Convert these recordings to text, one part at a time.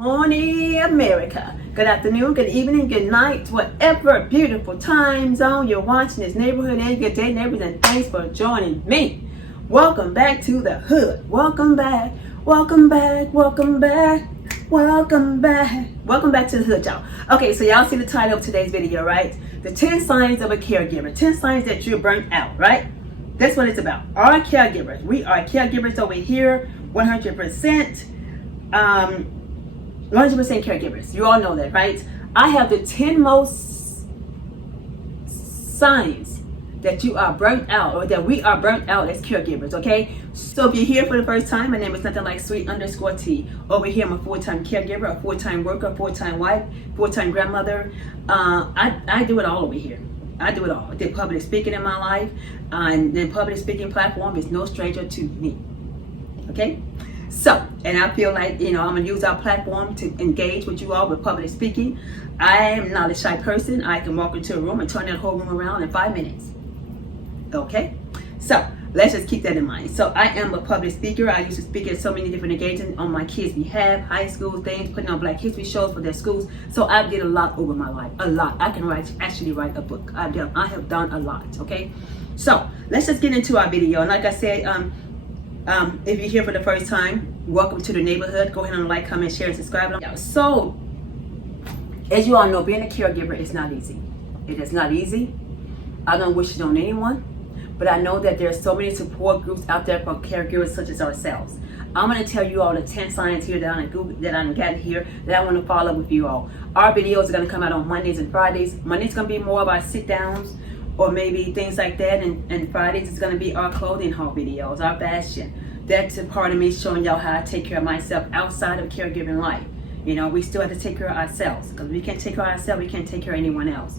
Morning, America. Good afternoon, good evening, good night, whatever beautiful time zone you're watching this neighborhood and good day, neighbors, and thanks for joining me. Welcome back to the hood. Welcome back, welcome back, welcome back, welcome back. Welcome back to the hood, y'all. Okay, so y'all see the title of today's video, right? The 10 signs of a caregiver. 10 signs that you're burnt out, right? That's what it's about. Our caregivers. We are caregivers over here, 100%. 100% caregivers. You all know that, right? I have the 10 most signs that you are burnt out, or that we are burnt out as caregivers, okay? So if you're here for the first time, my name is Nothingsweeterthansweett. Over here, I'm a full-time caregiver, a full-time worker, full-time wife, full-time grandmother. I do it all over here. I do it all. I did public speaking in my life, and the public speaking platform is no stranger to me, okay? So, and I feel like, I'm going to use our platform to engage with you all with public speaking. I am not a shy person. I can walk into a room and turn that whole room around in 5 minutes. Okay? So, let's just keep that in mind. So, I am a public speaker. I used to speak at so many different engagements on my kids' behalf, high school things, putting on Black History shows for their schools. So, I did a lot over my life. A lot. I can actually write a book. I have done a lot. Okay? So, let's just get into our video. And like I said, if you're here for the first time, welcome to the neighborhood. Go ahead and like, comment, share, and subscribe. So, as you all know, being a caregiver is not easy. It is not easy. I don't wish it on anyone, but I know that there are so many support groups out there for caregivers such as ourselves. I'm going to tell you all the 10 signs here that I got here that I want to follow with you all. Our videos are going to come out on Mondays and Fridays. Monday's going to be more of our sit-downs, or maybe things like that, and Fridays is going to be our clothing haul videos, our fashion. That's a part of me showing y'all how I take care of myself outside of caregiving life. We still have to take care of ourselves, because we can't take care of ourselves, we can't take care of anyone else.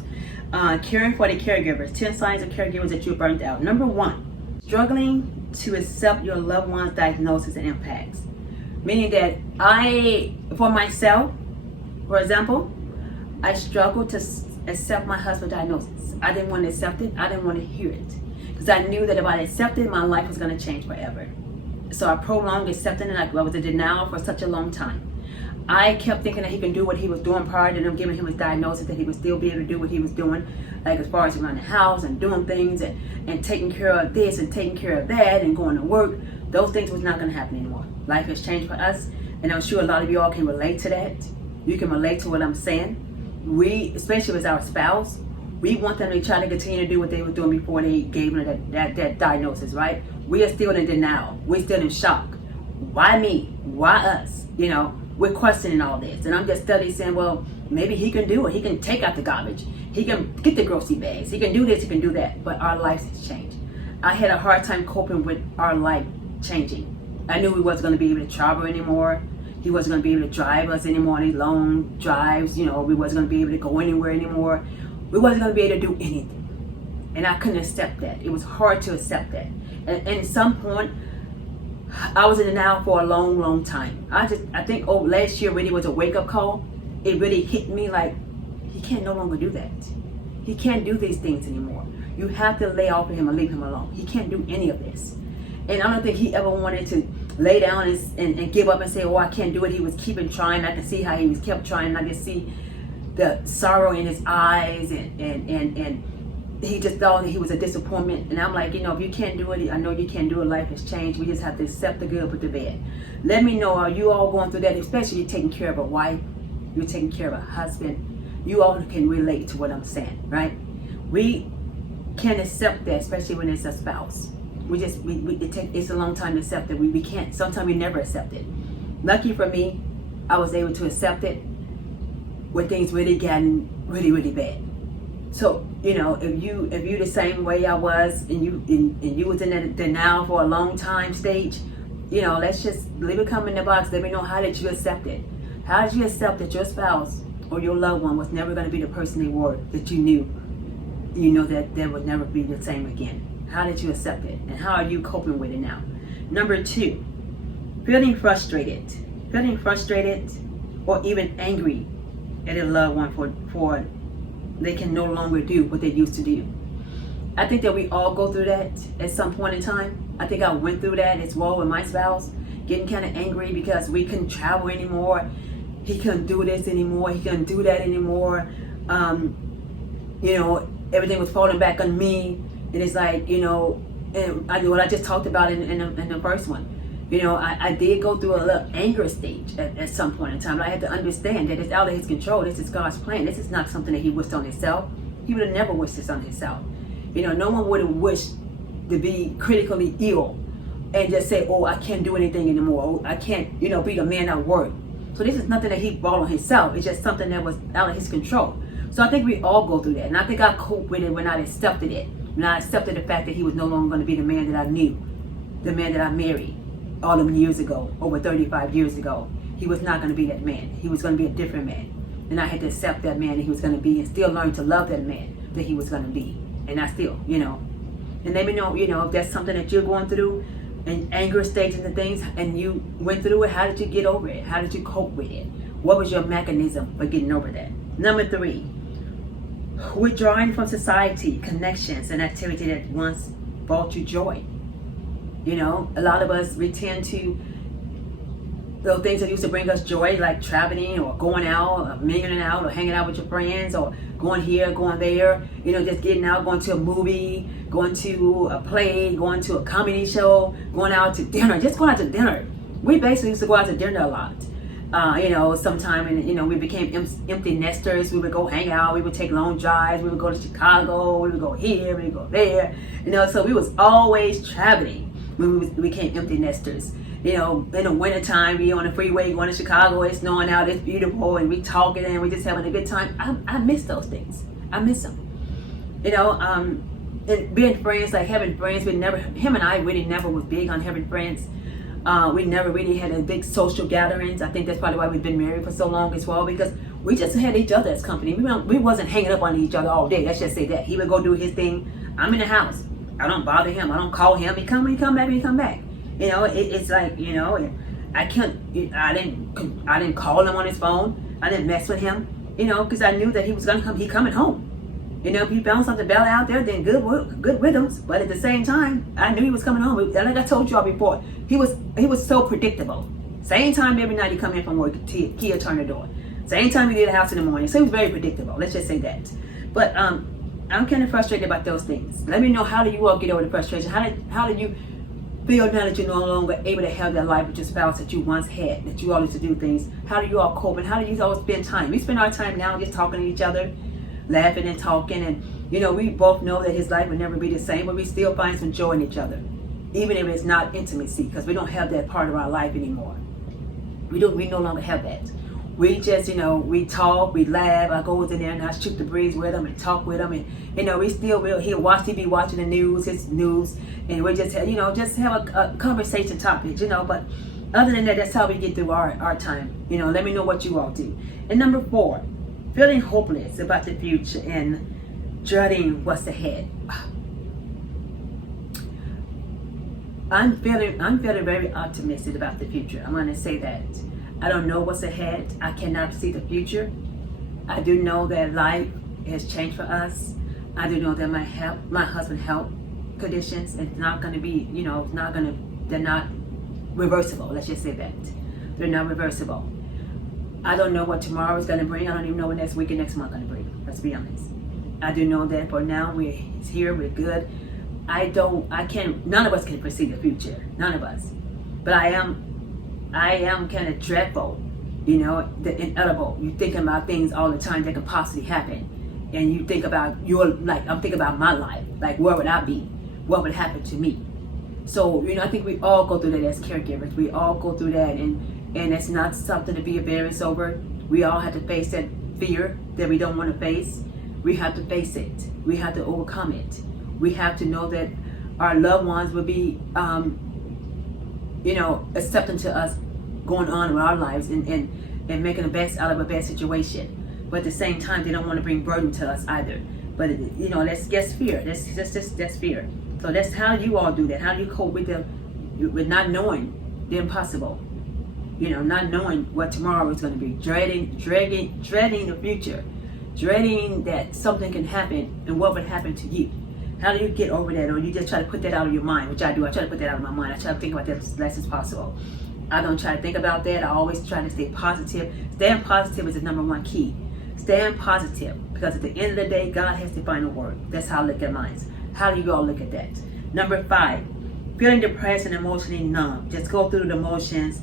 Caring for the caregivers, 10 signs of caregivers that you're burnt out. Number 1, struggling to accept your loved one's diagnosis and impacts. Meaning that for myself, for example, I struggled to accept my husband's diagnosis. I didn't want to accept it. I didn't want to hear it, because I knew that if I accepted it, my life was going to change forever. So I prolonged accepting it. I was in denial for such a long time. I kept thinking that he can do what he was doing prior to them giving him his diagnosis, that he would still be able to do what he was doing, like as far as around the house and doing things and taking care of this and taking care of that and going to work. Those things was not going to happen anymore. Life has changed for us, and I'm sure a lot of you all can relate to that. You can relate to what I'm saying. We, especially as our spouse, we want them to try to continue to do what they were doing before they gave them that diagnosis, right? We are still in denial. We're still in shock. Why me? Why us? We're questioning all this. And I'm just studying saying, well, maybe he can do it. He can take out the garbage. He can get the grocery bags. He can do this, he can do that. But our lives has changed. I had a hard time coping with our life changing. I knew we wasn't going to be able to travel anymore. He wasn't going to be able to drive us anymore on these long drives. We wasn't going to be able to go anywhere anymore. We wasn't going to be able to do anything. And I couldn't accept that. It was hard to accept that. And at some point, I was in denial for a long, long time. I think last year really was a wake-up call. It really hit me like, he can't no longer do that. He can't do these things anymore. You have to lay off of him and leave him alone. He can't do any of this. And I don't think he ever wanted to lay down and give up and say, oh, I can't do it. He was keeping trying. I could see how he was kept trying. I could see the sorrow in his eyes, and he just thought that he was a disappointment. And I'm like, if you can't do it, I know you can't do it. Life has changed. We just have to accept the good with the bad. Let me know, are you all going through that? Especially you're taking care of a wife, you're taking care of a husband. You all can relate to what I'm saying, right? We can't accept that, especially when it's a spouse. It's a long time to accept it. We can't. Sometimes we never accept it. Lucky for me, I was able to accept it when things really gotten really, really bad. So, if you the same way I was, and you was in that denial for a long time stage, let's just leave a comment in the box. Let me know, how did you accept it? How did you accept that your spouse or your loved one was never going to be the person they were, that you knew that they would never be the same again? How did you accept it? And how are you coping with it now? Number 2, feeling frustrated or even angry at a loved one for they can no longer do what they used to do. I think that we all go through that at some point in time. I think I went through that as well with my spouse, getting kind of angry because we couldn't travel anymore. he couldn't do this anymore, he couldn't do that anymore. You know, everything was falling back on me. And it's like, you know, and what I just talked about in the first one. You know, I did go through a little anger stage at some point in time. But I had to understand that it's out of his control. This is God's plan. This is not something that he wished on himself. He would have never wished this on himself. You know, no one would have wished to be critically ill and just say, oh, I can't do anything anymore. Oh, I can't, you know, be the man I work. So this is nothing that he brought on himself. It's just something that was out of his control. So I think we all go through that. And I think I coped with it when I accepted it. When I accepted the fact that he was no longer going to be the man that I knew, the man that I married all them years ago, over 35 years ago. He was not going to be that man. He was going to be a different man. And I had to accept that man that he was going to be and still learn to love that man that he was going to be. And I still, you know. And let me know, you know, if that's something that you're going through and anger stages and things and you went through it, how did you get over it? How did you cope with it? What was your mechanism for getting over that? Number 3, withdrawing from society, connections, and activity that once brought you joy. You know, a lot of us, we tend to, those things that used to bring us joy, like traveling or going out, or mingling out, or hanging out with your friends, or going here, going there, you know, just getting out, going to a movie, going to a play, going to a comedy show, going out to dinner, just going out to dinner. We basically used to go out to dinner a lot. You know, sometime, and you know, we became empty nesters. We would go hang out. We would take long drives. We would go to Chicago. We would go here. We would go there. You know, so we was always traveling when we became empty nesters. You know, in the wintertime, we on the freeway going to Chicago. It's snowing out. It's beautiful, and we talking and we just having a good time. I miss those things. I miss them. You know, and being friends, like having friends. Him and I really never was big on having friends. We never really had a big social gatherings. I think that's probably why we've been married for so long as well, because we just had each other as company. We wasn't hanging up on each other all day. Let's just say that. He would go do his thing. I'm in the house. I don't bother him. I don't call him. He come back. You know, it's like, you know, I didn't call him on his phone. I didn't mess with him, you know, because I knew that he was gonna come. He coming home. You know, if he found something bad out there, then good riddance. But at the same time, I knew he was coming home. Like I told y'all before, he was so predictable. Same time every night he come in from work, key would turn the door. Same time he leave the house in the morning. So he was very predictable. Let's just say that. But I'm kind of frustrated about those things. Let me know, how do you all get over the frustration? How do you feel now that you're no longer able to have that life with your spouse that you once had, that you all used to do things? How do you all cope, and how do you all spend time? We spend our time now just talking to each other, laughing and talking, and you know, we both know that his life would never be the same, but we still find some joy in each other, even if it's not intimacy, because we don't have that part of our life anymore. We no longer have that. We just, you know, we talk, we laugh. I go in there and I shoot the breeze with him and talk with him, and you know, he'll watch TV, watching the news, his news, and we just, you know, just have a conversation topic, you know. But other than that, that's how we get through our time. You know, let me know what you all do. And number 4, feeling hopeless about the future and dreading what's ahead. I'm feeling very optimistic about the future. I'm going to say that. I don't know what's ahead. I cannot see the future. I do know that life has changed for us. I do know that my husband's health conditions, it's not going to be, you know, they're not reversible. Let's just say that. They're not reversible. I don't know what tomorrow is going to bring. I don't even know what next week and next month is going to bring. Let's be honest. I do know that for now we're here, we're good. None of us can foresee the future. None of us. But I am kind of dreadful, you know, the inevitable. You think about things all the time that could possibly happen. And you think about I'm thinking about my life. Like, where would I be? What would happen to me? So, you know, I think we all go through that as caregivers. We all go through that, and it's not something to be embarrassed over. We all have to face that fear that we don't want to face. We have to face it. We have to overcome it. We have to know that our loved ones will be, you know, accepting to us going on with our lives and making the best out of a bad situation. But at the same time, they don't want to bring burden to us either. But, you know, that's fear. That's fear. So that's how you all do that. How do you cope with not knowing the impossible? You know, not knowing what tomorrow is going to be. Dreading the future. Dreading that something can happen and what would happen to you. How do you get over that? Or you just try to put that out of your mind, which I do. I try to put that out of my mind. I try to think about that as less as possible. I don't try to think about that. I always try to stay positive. Staying positive is the number one key. Staying positive, because at the end of the day, God has the final word. That's how I look at mine. How do you all look at that? Number 5, feeling depressed and emotionally numb. Just go through the motions.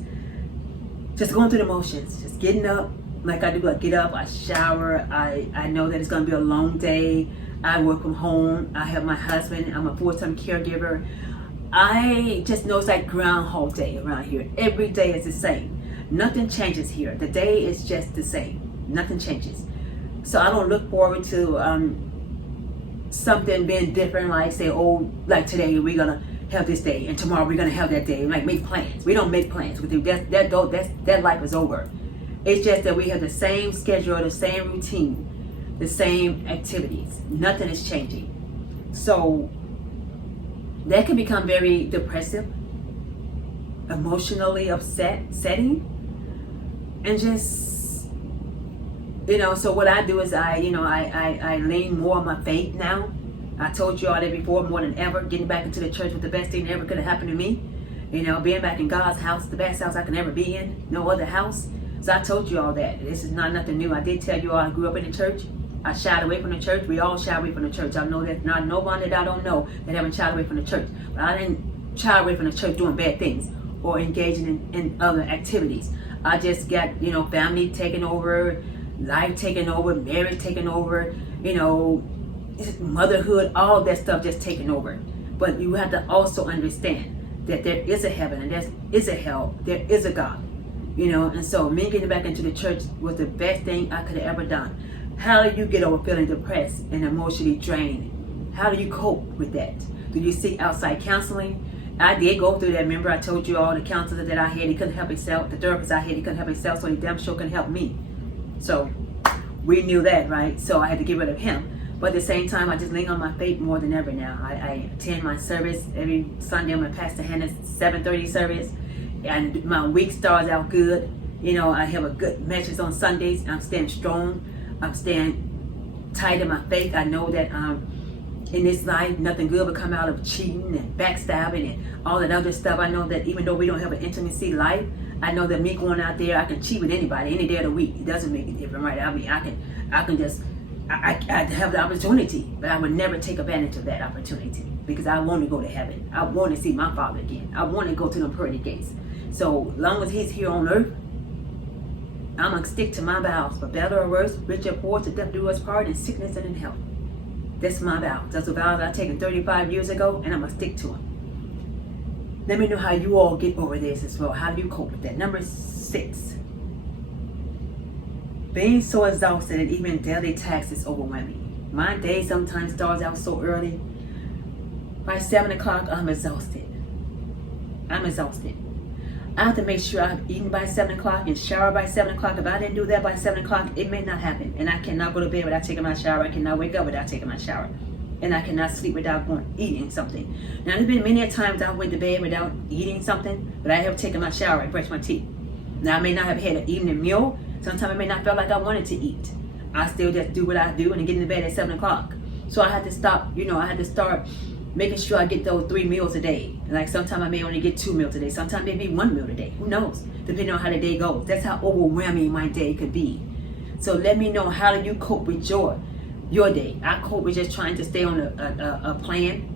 Just going through the motions. Just getting up like I do. I get up, I shower. I know that it's going to be a long day. I work from home. I have my husband. I'm a full-time caregiver. I just know it's like Groundhog Day around here. Every day is the same. Nothing changes here. The day is just the same. Nothing changes. So I don't look forward to something being different, like say, oh, like today we're gonna have this day, and tomorrow we're gonna have that day. Like make plans. We don't make plans. That life is over. It's just that we have the same schedule, the same routine, the same activities. Nothing is changing. So that can become very depressive, emotionally upsetting, and just, so what I do is I lean more on my faith now. I told you all that before, more than ever. Getting back into the church was the best thing that ever could have happened to me. Being back in God's house, the best house I can ever be in. No other house. So I told you all that. This is not nothing new. I did tell you all I grew up in the church. I shied away from the church. We all shy away from the church. I know that not no one that I don't know that haven't shied away from the church. But I didn't shy away from the church doing bad things or engaging in other activities. I just got, family taking over, life taking over, marriage taking over, motherhood, all that stuff just taking over. But you have to also understand that there is a heaven and there is a hell. There is a God. And so me getting back into the church was the best thing I could have ever done. How do you get over feeling depressed and emotionally drained? How do you cope with that? Do you seek outside counseling? I did go through that. Remember I told you all the counselor that I had, he couldn't help himself. The therapist I had, he couldn't help himself, so he damn sure couldn't help me. So we knew that, right? So I had to get rid of him. But at the same time, I just lean on my faith more than ever now. I attend my service every Sunday. I'm at Pastor Hannah's 7:30 service. And my week starts out good. I have a good message on Sundays. I'm staying strong. I'm staying tight in my faith. I know that in this life, nothing good will come out of cheating and backstabbing and all that other stuff. I know that even though we don't have an intimacy life, I know that me going out there, I can cheat with anybody any day of the week. It doesn't make a difference, right? I mean, I can just, I have the opportunity, but I would never take advantage of that opportunity because I want to go to heaven. I want to see my Father again. I want to go to the pearly gates. So long as He's here on earth, I'm going to stick to my vows, for better or worse, rich or poor, to death do us part, in sickness and in health. That's my vows. That's the vows I taken 35 years ago, and I'm going to stick to them. Let me know how you all get over this as well. How do you cope with that? Number 6. Being so exhausted and even daily tasks is overwhelming. My day sometimes starts out so early. By 7 o'clock, I'm exhausted. I have to make sure I've eaten by 7 o'clock and shower by 7 o'clock. If I didn't do that by 7 o'clock, it may not happen. And I cannot go to bed without taking my shower. I cannot wake up without taking my shower. And I cannot sleep without eating something. Now, there's been many times I went to bed without eating something, but I have taken my shower and brushed my teeth. Now, I may not have had an evening meal. Sometimes I may not feel like I wanted to eat. I still just do what I do and get in the bed at 7 o'clock. So I had to stop, I had to start making sure I get those 3 meals a day. Like sometimes I may only get 2 meals a day. Sometimes maybe 1 meal a day. Who knows? Depending on how the day goes. That's how overwhelming my day could be. So let me know, how do you cope with your day? I cope with just trying to stay on a plan,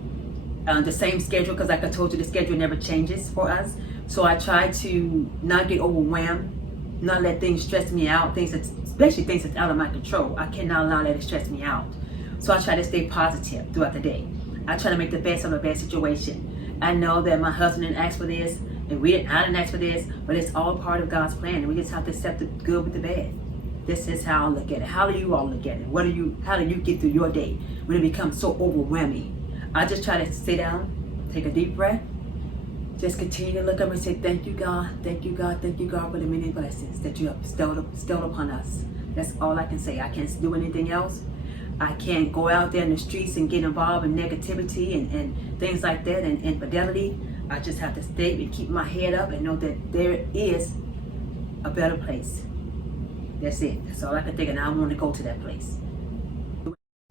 the same schedule, because like I told you, the schedule never changes for us. So I try to not get overwhelmed, not let things stress me out, especially things that's out of my control. I cannot allow that to stress me out. So I try to stay positive throughout the day. I try to make the best of a bad situation. I know that my husband didn't ask for this, and I didn't ask for this, but it's all part of God's plan, and we just have to accept the good with the bad. This is how I look at it. How do you all look at it? How do you get through your day when it becomes so overwhelming? I just try to sit down, take a deep breath, just continue to look up and say, thank you, God, thank you, God, thank you, God, for the many blessings that you have bestowed upon us. That's all I can say. I can't do anything else. I can't go out there in the streets and get involved in negativity and things like that and infidelity. I just have to stay and keep my head up and know that there is a better place. That's it. That's all I can think, and I want to go to that place.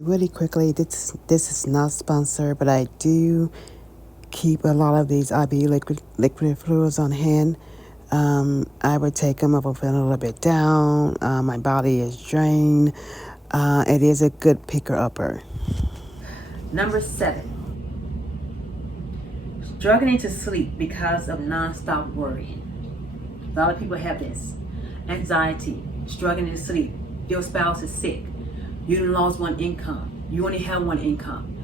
Really quickly, this is not sponsored, but I do keep a lot of these IV liquid fluids on hand. I would take them if I'm feeling a little bit down. My body is drained. It is a good picker-upper. Number 7, struggling to sleep because of nonstop worry. A lot of people have this. Anxiety, struggling to sleep. Your spouse is sick. You lost one income. You only have one income.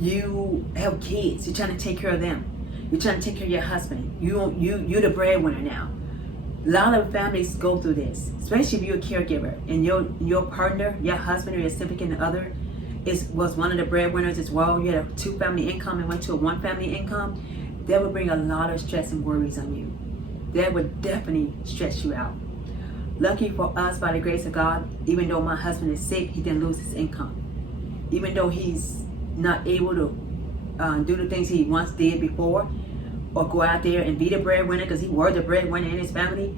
You have kids. You're trying to take care of them. You're trying to take care of your husband. You're the breadwinner now. A lot of families go through this, especially if you're a caregiver and your partner, your husband or your significant other was one of the breadwinners as well. You had a 2-family income and went to a 1-family income. That would bring a lot of stress and worries on you. That would definitely stress you out. Lucky for us, by the grace of God, even though my husband is sick, he didn't lose his income. Even though he's not able to do the things he once did before, or go out there and be the breadwinner, because he was the breadwinner in his family,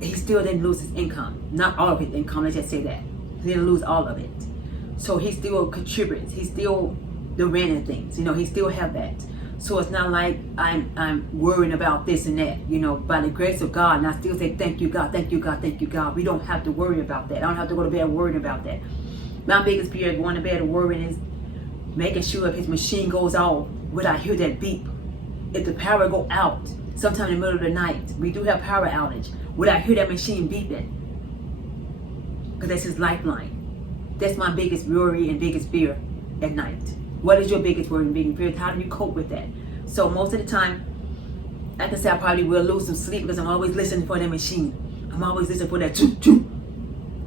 he still didn't lose his income. Not all of his income, let's just say that. He didn't lose all of it. So he still contributes. He still the rent and things. He still have that. So it's not like I'm worrying about this and that. By the grace of God, and I still say thank you, God, thank you, God, thank you, God. We don't have to worry about that. I don't have to go to bed worried about that. My biggest fear of going to bed worrying is making sure if his machine goes off, would I hear that beep? If the power go out, sometime in the middle of the night, we do have power outage, would I hear that machine beeping? Because that's his lifeline. That's my biggest worry and biggest fear at night. What is your biggest worry and biggest fear? How do you cope with that? So most of the time, I can say I probably will lose some sleep because I'm always listening for that machine. I'm always listening for that choo choo,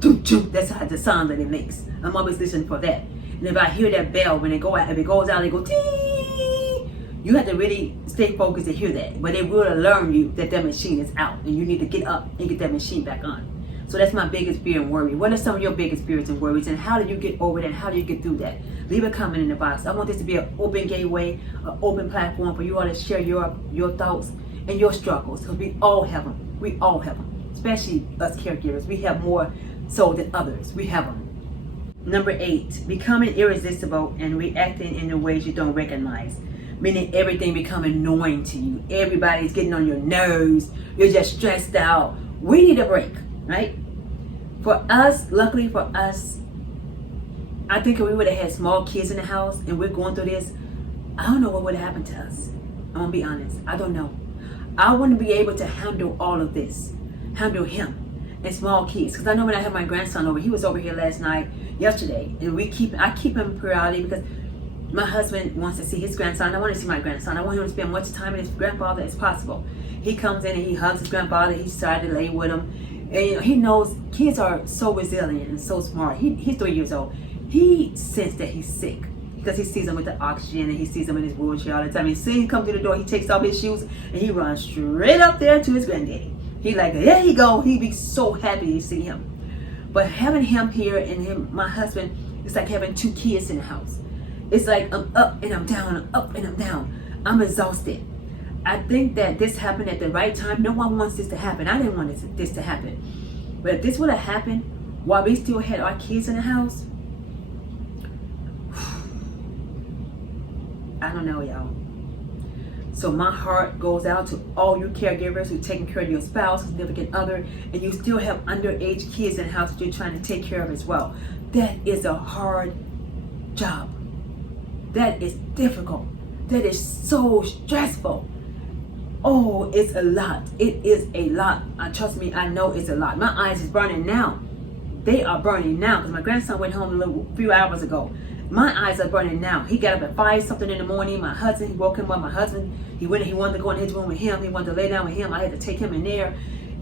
choo choo. That's the sound that it makes. I'm always listening for that. And if I hear that bell, when it goes out, if it goes out, it go ting. You have to really stay focused to hear that. But it will alert you that machine is out and you need to get up and get that machine back on. So that's my biggest fear and worry. What are some of your biggest fears and worries, and how do you get over that? And how do you get through that? Leave a comment in the box. I want this to be an open gateway, an open platform for you all to share your thoughts and your struggles, because we all have them. We all have them, especially us caregivers. We have more so than others. We have them. Number 8, becoming irresistible and reacting in the ways you don't recognize. Meaning everything becoming annoying to you. Everybody's getting on your nerves. You're just stressed out. We need a break, right? For us, luckily for us, I think if we would have had small kids in the house and we're going through this, I don't know what would have happened to us. I'm gonna be honest. I don't know. I wouldn't be able to handle all of this. Handle him and small kids. Because I know when I had my grandson over, he was over here yesterday, and I keep him periodically because my husband wants to see his grandson. I want to see my grandson. I want him to spend much time with his grandfather as possible. He comes in and he hugs his grandfather. He's trying to lay with him. And he knows kids are so resilient and so smart. He's 3 years old. He senses that he's sick because he sees him with the oxygen and he sees him in his wheelchair all the time. He sees him come through the door. He takes off his shoes and he runs straight up there to his granddaddy. He like, there he go. He be so happy to see him. But having him here and my husband, it's like having 2 kids in the house. It's like I'm up and I'm down, I'm up and I'm down. I'm exhausted. I think that this happened at the right time. No one wants this to happen. I didn't want this to happen. But if this would have happened while we still had our kids in the house, I don't know, y'all. So my heart goes out to all you caregivers who are taking care of your spouse, significant other, and you still have underage kids in the house that you're trying to take care of as well. That is a hard job. That is difficult. That is so stressful. Oh, it's a lot. It is a lot. Trust me, I know it's a lot. My eyes is burning now. They are burning now because my grandson went home a few hours ago. My eyes are burning now. He got up at 5 something in the morning. My husband, he woke him up. My husband, he wanted to go in his room with him. He wanted to lay down with him. I had to take him in there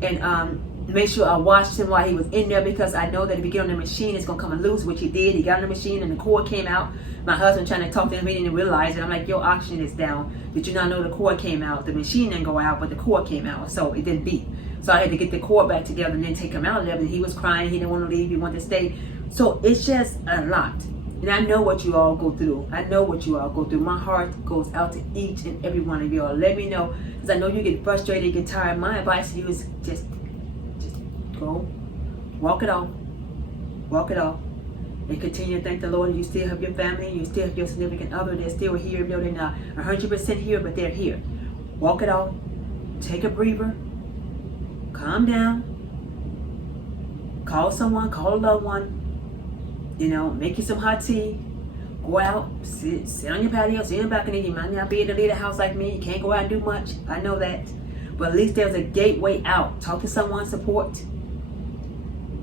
and make sure I watched him while he was in there, because I know that if he get on the machine, it's gonna come and loose, which he did. He got on the machine and the cord came out. My husband trying to talk to him, he didn't realize it. I'm like, your oxygen is down. Did you not know the cord came out? The machine didn't go out, but the cord came out, so it didn't beep. So I had to get the cord back together and then take him out of there. And he was crying. He didn't want to leave. He wanted to stay. So it's just a lot. And I know what you all go through. I know what you all go through. My heart goes out to each and every one of you all. Let me know, because I know you get frustrated, you get tired. My advice to you is just go, walk it off, and continue to thank the Lord. You still have your family, you still have your significant other. They're still here, though they're not 100% here, but they're here. Walk it off, take a breather, calm down, call someone, call a loved one, make you some hot tea, go out, sit on your patio, sit in the balcony. You might not be able to leave the house like me. You can't go out and do much. I know that. But at least there's a gateway out. Talk to someone, support.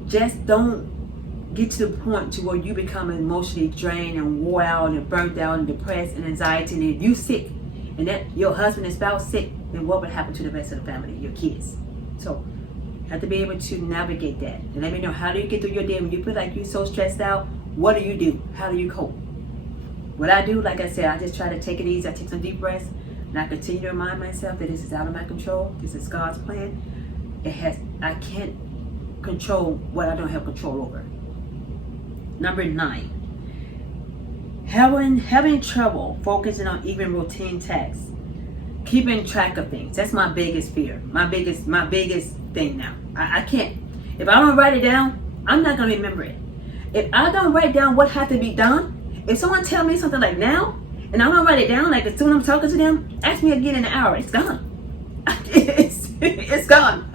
Just don't get to the point to where you become emotionally drained and wore out and burnt out and depressed and anxiety. And if you sick and that your husband and spouse sick, then what would happen to the rest of the family, your kids? So you have to be able to navigate that. And let me know, how do you get through your day when you feel like you're so stressed out? What do you do? How do you cope? What I do, like I said, I just try to take it easy. I take some deep breaths and I continue to remind myself that this is out of my control. This is God's plan. I can't control what I don't have control over. Number 9, having trouble focusing on even routine tasks, keeping track of things. That's my biggest fear. My biggest thing now. I can't. If I don't write it down, I'm not gonna remember it. If I don't write down what had to be done, if someone tell me something like now, and I don't write it down, like as soon as I'm talking to them, ask me again in an hour, it's gone. It's gone.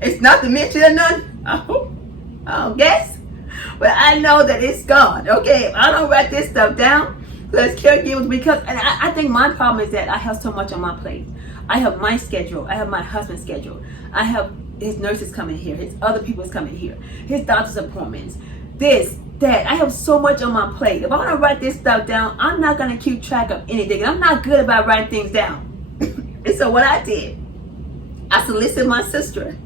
It's not to mention or none. I don't guess. But I know that it's gone. Okay, if I don't write this stuff down, as caregivers, because and I think my problem is that I have so much on my plate. I have my schedule. I have my husband's schedule. I have his nurses coming here. His other people's coming here. His doctor's appointments. This, that. I have so much on my plate. If I don't write this stuff down, I'm not going to keep track of anything. I'm not good about writing things down. And so what I did, I solicited my sister.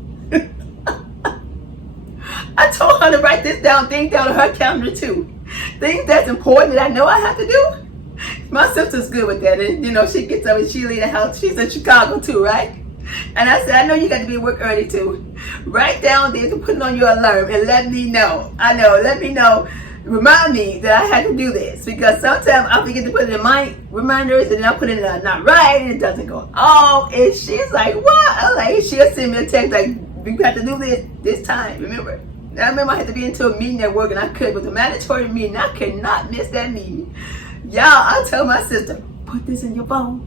I told her to write this down, things down on her calendar too. Things that's important that I know I have to do. My sister's good with that. And she gets up and she leaves the house. She's in Chicago too, right? And I said, I know you got to be at work early too. Write down this and put it on your alarm and let me know. Let me know. Remind me that I had to do this, because sometimes I forget to put it in my reminders and then I put it in not right and it doesn't go. Oh, and she's like, what? I'm like, she'll send me a text like, you have to do this time, remember? And I remember I had to be into a meeting at work and I could. It was a mandatory meeting. I could not miss that meeting. Y'all, I told my sister, put this in your phone.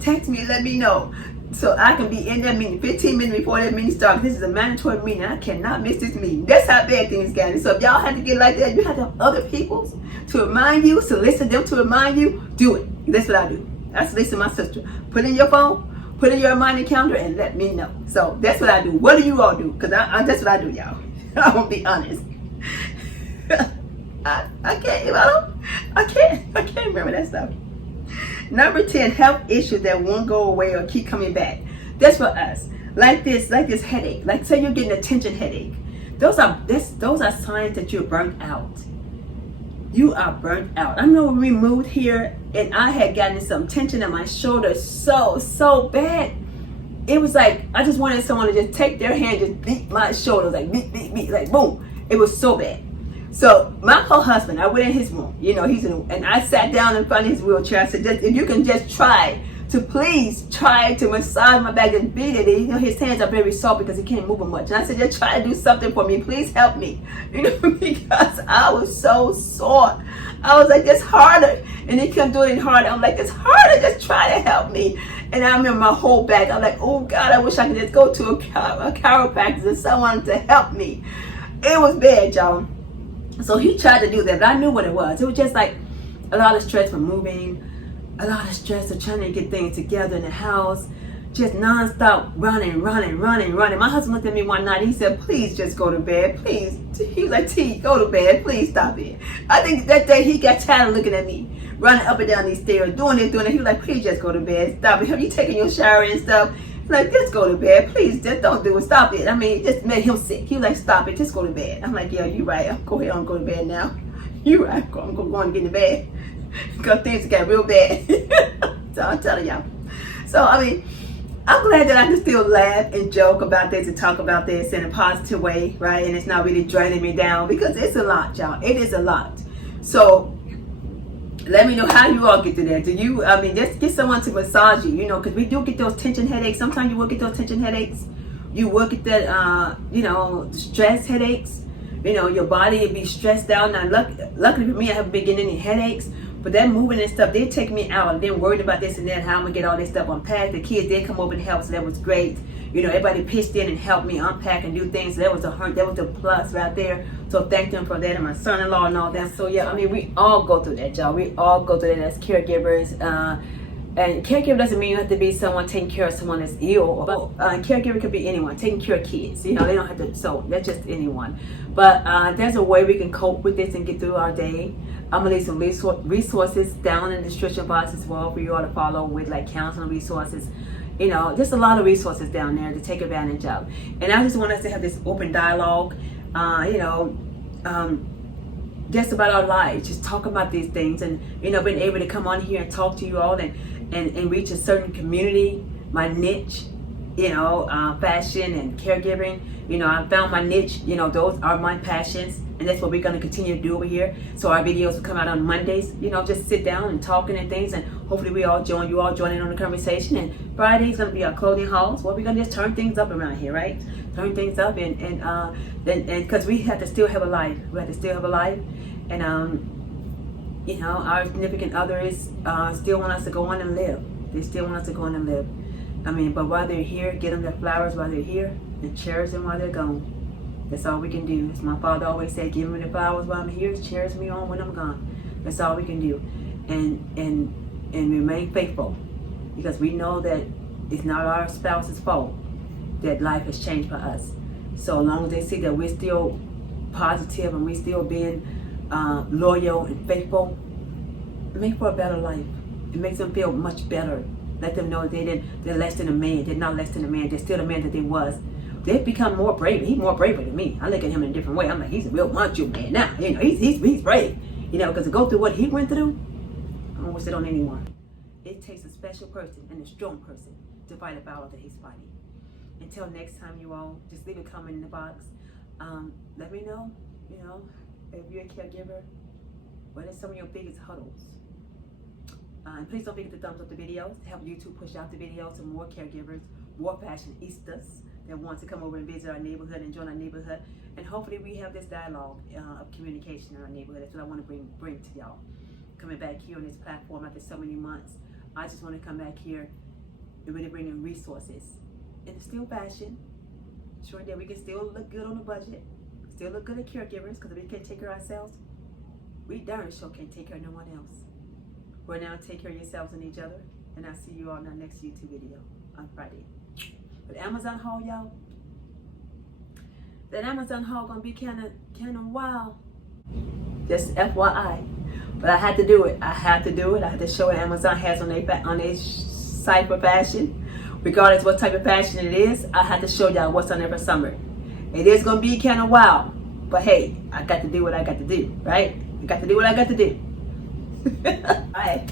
Text me and let me know, so I can be in that meeting 15 minutes before that meeting starts. This is a mandatory meeting. I cannot miss this meeting. That's how bad things got. And so if y'all had to get like that, you have to have other people to remind you, solicit them to remind you, do it. That's what I do. I solicit my sister. Put in your phone, put in your reminder calendar, and let me know. So that's what I do. What do you all do? Because that's what I do, y'all. I'm going to be honest. I can't remember that stuff. Number 10, health issues that won't go away or keep coming back. That's for us. Like this headache. Like say you're getting a tension headache. Those are signs that you're burnt out. You are burnt out. I know when we moved here and I had gotten some tension in my shoulder so bad. It was like I just wanted someone to just take their hand, just beat my shoulders, like beat, like boom. It was so bad. So my whole husband, I went in his room, and I sat down in front of his wheelchair. I said, if you can just try to massage my back and beat it. And, his hands are very soft because he can't move them much. And I said, just try to do something for me. Please help me. Because I was so sore. I was like, it's harder. And he couldn't do it any harder. I'm like, it's harder. Just try to help me. And I remember my whole back. I'm like, oh God, I wish I could just go to a chiropractor and someone to help me. It was bad, y'all. So he tried to do that, but I knew what it was. It was just like a lot of stress from moving, a lot of stress of trying to get things together in the house, just nonstop running. My husband looked at me one night. He said, please just go to bed, please. He was like, T, go to bed, please stop it. I think that day he got tired of looking at me, running up and down these stairs, doing it. He was like, please just go to bed, stop it. Have you taken your shower and stuff? Like, just go to bed, please, just don't do it, stop it. I mean, it just made him sick. He was like, stop it, just go to bed. I'm like, yeah, you're right, I'm go to bed now. You're right, I'm going to get in bed. Because things got real bad. So I'm telling y'all. So, I mean, I'm glad that I can still laugh and joke about this and talk about this in a positive way, right? And it's not really draining me down, because it's a lot, y'all. It is a lot. So, let me know how you all get to that. Just get someone to massage you, because we do get those tension headaches. Sometimes you will get those tension headaches. You will get that, stress headaches. Your body will be stressed out. Now, luckily for me, I haven't been getting any headaches. But that moving and stuff did take me out. I've been worried about this and that, how I'm going to get all this stuff unpacked. The kids did come over and help, so that was great. You know, everybody pitched in and helped me unpack and do things. So that was a plus right there. So thank them for that, and my son-in-law and all that. So yeah, I mean, we all go through that, y'all. We all go through that as caregivers. And caregiver doesn't mean you have to be someone taking care of someone that's ill. But caregiver could be anyone, taking care of kids. You know, they don't have to, so that's just anyone. But there's a way we can cope with this and get through our day. I'm gonna leave some resources down in the description box as well for you all to follow with, like counseling resources. You know, just a lot of resources down there to take advantage of. And I just want us to have this open dialogue, just about our lives, just talk about these things, and you know, being able to come on here and talk to you all and reach a certain community, my niche, you know, fashion and caregiving. You know, I found my niche. You know, those are my passions, and that's what we're going to continue to do over here. So our videos will come out on Mondays. You know, just sit down and talking and things, and hopefully you all join in on the conversation. And Friday's going to be our clothing hauls. Well, we're going to just turn things up around here, right? Turn things up, and because we have to still have a life. We have to still have a life, and you know, our significant others still want us to go on and live. They still want us to go on and live. I mean, but while they're here, get them their flowers while they're here, and cherish them while they're gone. That's all we can do. As my father always said, give me the flowers while I'm here, cherish me on when I'm gone. That's all we can do. And remain faithful, because we know that it's not our spouse's fault that life has changed for us. So as long as they see that we're still positive and we're still being loyal and faithful, make for a better life. It makes them feel much better. Let them know they're less than a man. They're not less than a man. They're still the man that they was. They've become more brave. He's more braver than me. I look at him in a different way. I'm like, he's a real macho man now. You know, he's brave. You know, because to go through what he went through, I don't wish it on anyone. It takes a special person and a strong person to fight a battle that he's fighting. Until next time, you all, just leave a comment in the box. Let me know, you know, if you're a caregiver, what are some of your biggest huddles? And please don't forget to thumbs up the videos to help YouTube push out the videos to more caregivers, more fashionistas that want to come over and visit our neighborhood and join our neighborhood. And hopefully we have this dialogue of communication in our neighborhood. That's what I want to bring to y'all. Coming back here on this platform after so many months, I just want to come back here and really bring in resources. And it's still fashion. Sure that we can still look good on the budget, still look good at caregivers, because if we can't take care of ourselves, we darn sure can't take care of no one else. For now, take care of yourselves and each other, and I'll see you all in our next YouTube video on Friday. But Amazon haul, y'all, that Amazon haul gonna be kind of wild. Just FYI, but I had to do it. I had to show what Amazon has on their site for fashion. Regardless what type of fashion it is, I had to show y'all what's on there for summer. It is gonna be kind of wild, but hey, I got to do what I got to do, right? I got to do what I got to do. All right.